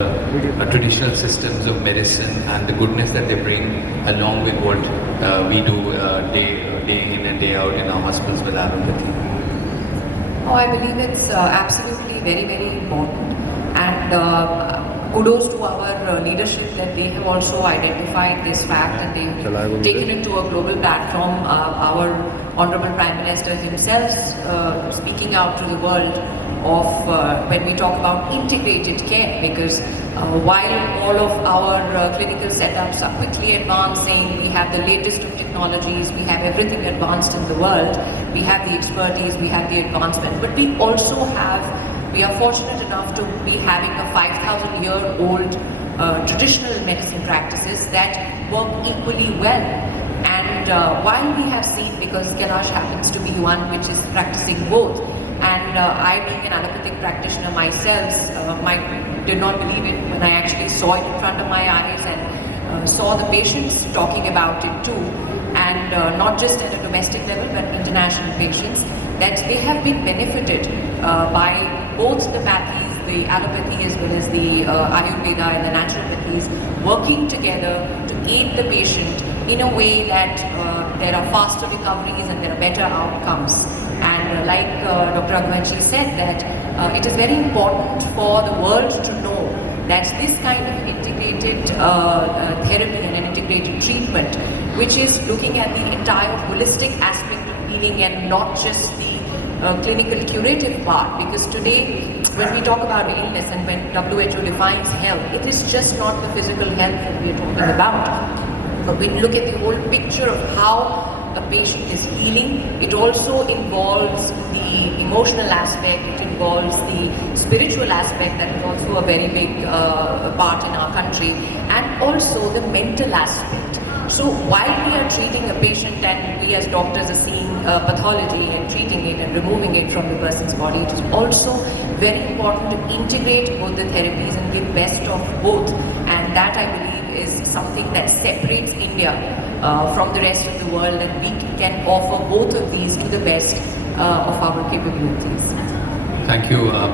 traditional systems of medicine and the goodness that they bring along with what we do day in and day out in our hospitals with allopathy? Oh, I believe it's absolutely very, very important. And kudos to our leadership that they have also identified this fact and they've taken it to a global platform. Our Honorable Prime Minister himself speaking out to the world of when we talk about integrated care, because while all of our clinical setups are quickly advancing, we have the latest of technologies, we have everything advanced in the world, we have the expertise, we have the advancement, but we also have, we are fortunate enough to be having a 5,000-year-old traditional medicine practices that work equally well. And while we have seen, because Kailash happens to be one which is practicing both, and I being an allopathic practitioner myself, did not believe it when I actually saw it in front of my eyes and saw the patients talking about it too, and not just at a domestic level but international patients, that they have been benefited by both the pathies, the allopathy as well as the Ayurveda and the naturopathies working together to aid the patient in a way that there are faster recoveries and there are better outcomes. And like Dr. Raghuvanshi said, that it is very important for the world to know that this kind of integrated therapy and an integrated treatment, which is looking at the entire holistic aspect of healing and not just the clinical curative part, because today when we talk about illness and when WHO defines health, it is just not the physical health that we are talking about. But when you look at the whole picture of how a patient is healing, it also involves the emotional aspect, it involves the spiritual aspect that is also a very big part in our country, and also the mental aspect. So while we are treating a patient and we as doctors are seeing pathology and treating it and removing it from the person's body, it is also very important to integrate both the therapies and give best of both. And that, I believe, is something that separates India from the rest of the world, and we can offer both of these to the best of our capabilities. Thank you.